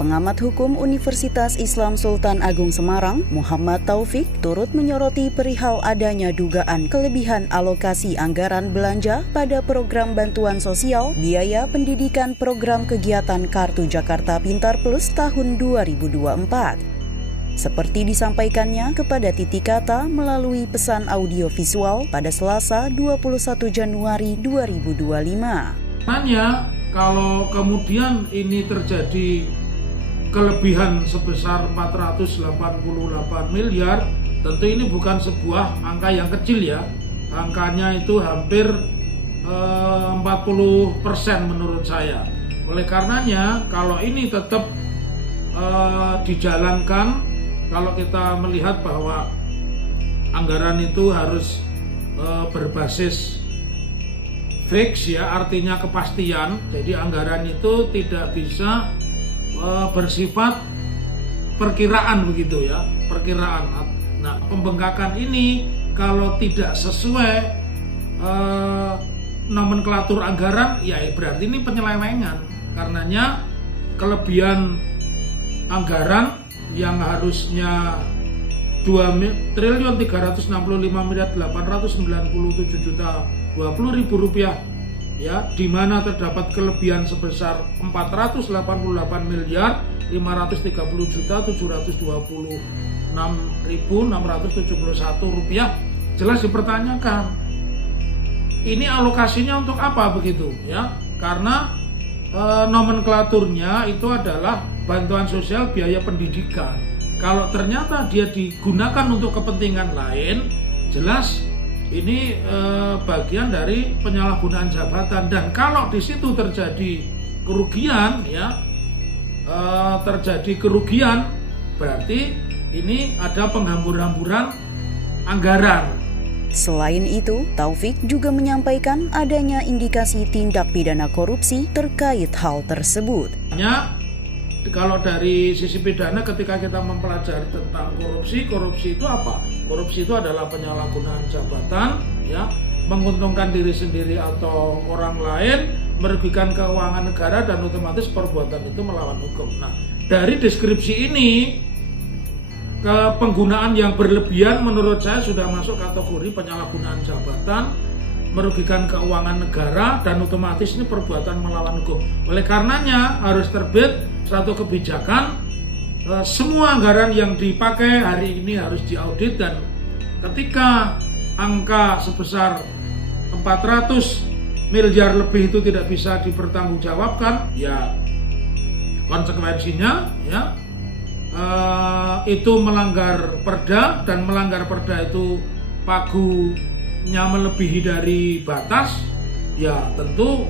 Pengamat Hukum Universitas Islam Sultan Agung Semarang, Muhammad Taufik, turut menyoroti perihal adanya dugaan kelebihan alokasi anggaran belanja pada program bantuan sosial biaya pendidikan program kegiatan Kartu Jakarta Pintar Plus tahun 2024. Seperti disampaikannya kepada Titik Kata melalui pesan audiovisual pada Selasa 21 Januari 2025. Tanya, kalau kemudian ini terjadi kelebihan sebesar 488 miliar, tentu ini bukan sebuah angka yang kecil ya. Angkanya itu hampir 40% menurut saya. Oleh karenanya, kalau ini tetap dijalankan, kalau kita melihat bahwa anggaran itu harus berbasis fix ya, artinya kepastian. Jadi anggaran itu tidak bisa bersifat perkiraan begitu ya, perkiraan. Nah, pembengkakan ini kalau tidak sesuai nomenklatur anggaran, ya berarti ini penyelewengan. Karenanya kelebihan anggaran yang harusnya 2.365.897.020.000 rupiah ya, di mana terdapat kelebihan sebesar 488.550.726.671 rupiah, jelas dipertanyakan. Ini alokasinya untuk apa begitu ya? Karena nomenklaturnya itu adalah bantuan sosial biaya pendidikan. Kalau ternyata dia digunakan untuk kepentingan lain, jelas ini bagian dari penyalahgunaan jabatan. Dan kalau di situ terjadi kerugian ya, terjadi kerugian, berarti ini ada penghambur-hamburan anggaran. Selain itu, Taufik juga menyampaikan adanya indikasi tindak pidana korupsi terkait hal tersebut. Kalau dari sisi pidana, ketika kita mempelajari tentang korupsi itu apa? Korupsi itu adalah penyalahgunaan jabatan, ya, menguntungkan diri sendiri atau orang lain, merugikan keuangan negara, dan otomatis perbuatan itu melawan hukum. Nah, dari deskripsi ini, penggunaan yang berlebihan menurut saya sudah masuk kategori penyalahgunaan jabatan, merugikan keuangan negara, dan otomatis ini perbuatan melawan hukum. Oleh karenanya harus terbit satu kebijakan, semua anggaran yang dipakai hari ini harus diaudit, dan ketika angka sebesar 400 miliar lebih itu tidak bisa dipertanggungjawabkan, ya konsekuensinya ya itu melanggar perda, dan melanggar perda itu pagunya melebihi dari batas, ya tentu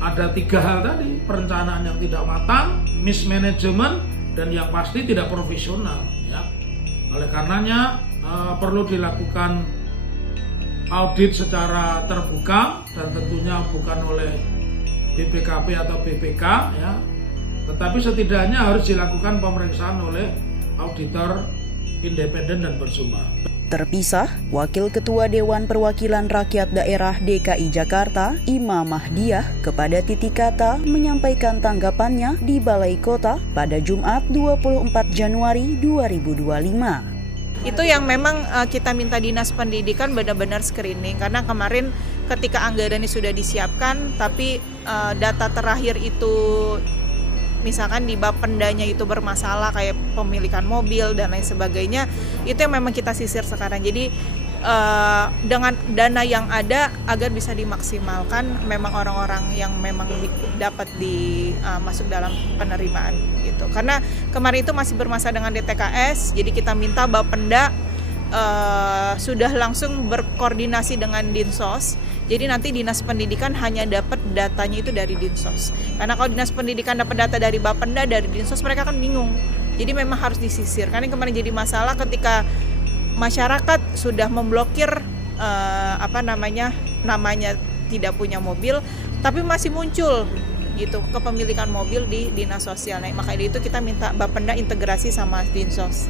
ada 3 hal tadi: perencanaan yang tidak matang, mismanagement, dan yang pasti tidak profesional ya. Oleh karenanya perlu dilakukan audit secara terbuka, dan tentunya bukan oleh BPKP atau BPK ya, tetapi setidaknya harus dilakukan pemeriksaan oleh auditor independen dan bersumber. Terpisah, Wakil Ketua Dewan Perwakilan Rakyat Daerah DKI Jakarta, Imam Mahdiah, kepada Titik Kata menyampaikan tanggapannya di Balai Kota pada Jumat 24 Januari 2025. Itu yang memang kita minta Dinas Pendidikan benar-benar screening, karena kemarin ketika anggaran ini sudah disiapkan, tapi data terakhir itu misalkan di Bapendanya itu bermasalah, kayak pemilikan mobil dan lain sebagainya, itu yang memang kita sisir sekarang. Jadi dengan dana yang ada agar bisa dimaksimalkan memang orang-orang yang memang dapat masuk dalam penerimaan gitu. Karena kemarin itu masih bermasalah dengan DTKS, jadi kita minta Bapenda sudah langsung berkoordinasi dengan Dinsos. Jadi nanti Dinas Pendidikan hanya dapat datanya itu dari Dinsos. Karena kalau Dinas Pendidikan dapat data dari Bapenda, dari Dinsos, mereka kan bingung. Jadi memang harus disisir. Karena kemarin jadi masalah ketika masyarakat sudah memblokir namanya tidak punya mobil, tapi masih muncul gitu kepemilikan mobil di Dinas Sosial. Nah, makanya itu kita minta Bapenda integrasi sama Dinsos.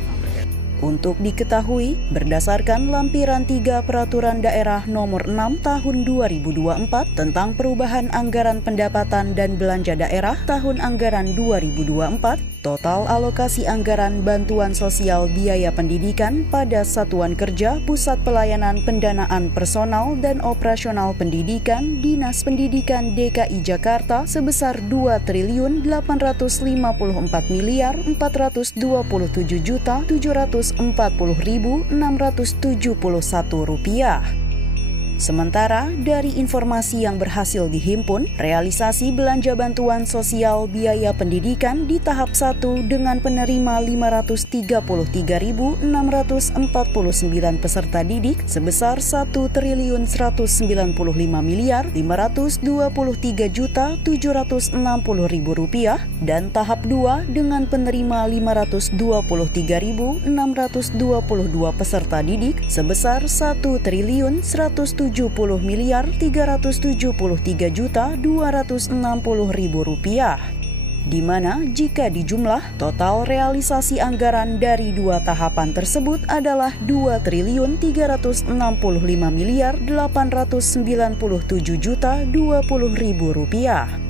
Untuk diketahui, berdasarkan lampiran 3 Peraturan Daerah Nomor 6 Tahun 2024 tentang perubahan anggaran pendapatan dan belanja daerah tahun anggaran 2024, total alokasi anggaran bantuan sosial biaya pendidikan pada Satuan Kerja Pusat Pelayanan Pendanaan Personal dan Operasional Pendidikan Dinas Pendidikan DKI Jakarta sebesar Rp2.457.427.671. Sementara dari informasi yang berhasil dihimpun, realisasi belanja bantuan sosial biaya pendidikan di tahap 1 dengan penerima 533.649 peserta didik sebesar Rp1.195.523.760.000 dan tahap 2 dengan penerima 523.622 peserta didik sebesar Rp1.170.373.260.000, di mana jika dijumlah, total realisasi anggaran dari 2 tahapan tersebut adalah Rp2.365.897.020.000.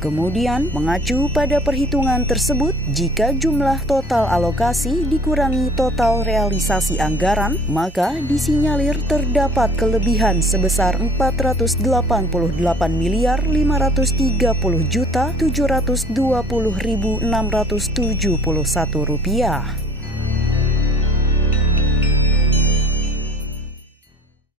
Kemudian, mengacu pada perhitungan tersebut, jika jumlah total alokasi dikurangi total realisasi anggaran, maka disinyalir terdapat kelebihan sebesar Rp488.530.720.671.